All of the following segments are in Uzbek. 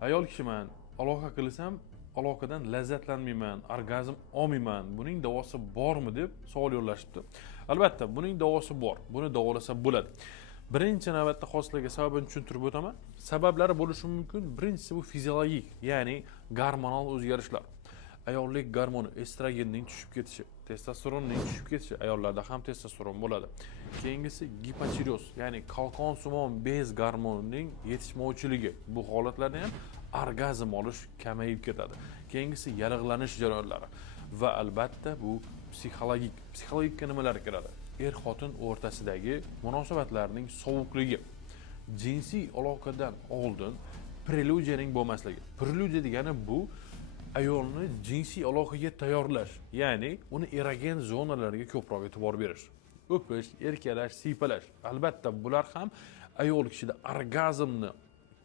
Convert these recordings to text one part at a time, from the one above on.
Ayol kishi men aloqa qilsam, aloqadan lazzatlanmayman, orgazm olmayman. Buning davosi bormi deb savol yo'llashibdi. Albatta, buning davosi bor. Buni davolasa bo'ladi. Birinchi navbatda xoslarga sababini tushuntirib o'taman. Sabablari bo'lishi mumkin. Birinchisi bu fiziologik, ya'ni gormonal o'zgarishlar. Ayollik gormoni estrogenning tushib ketishi, testosteronning tushib ketishi, ayollarda ham testosteron bo'ladi. Keyingisi gipotireoz, ya'ni qalqonsimon bez gormonining yetishmovchiligi. Bu holatlarda ham orgazm olish kamayib ketadi. Keyingisi yallig'lanish jarayonlari va albatta bu psixologik. Psixologikka nimalar kiradi? Er-xotin o'rtasidagi munosabatlarning sovuqligi, jinsiy aloqadan oldin preludiyaning bo'lmasligi. Preludiya degani bu ayolni jinsiy aloqaga tayyorlash, ya'ni uni erogen zonalarga ko'proq e'tibor berish. O'pish, erkalash, siypalash. Albatta, bular ham ayol kishida orgazmni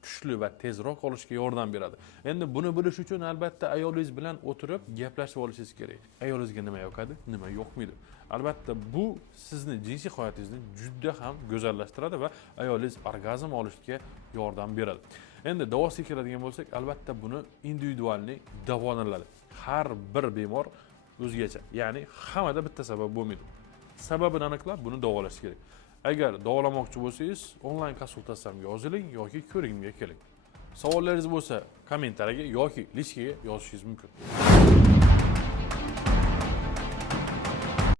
kuchli va tezroq olishga yordam beradi. Endi buni bilish uchun albatta ayolingiz bilan o'tirib gaplashib olishingiz kerak. Ayolingizga nima yoqadi, nima yoqmaydi. Albatta, bu sizni jinsiy hayotingizni juda ham go'zallashtiradi va ayolingiz orgazm olishga yordam beradi. Endi davosiga keladigan bo'lsak, albatta buni individualni davolanadi. Har bir bemor o'zgacha. Ya'ni hammada bitta sabab bo'lmaydi. Sababini aniqlab, buni davolash kerak. Agar davolamoqchi bo'lsangiz, onlayn konsultatsiyaga yoziling yoki ko'rigimga keling. Savollaringiz bo'lsa, kommentariyaga yoki lichkaga yozishingiz mumkin.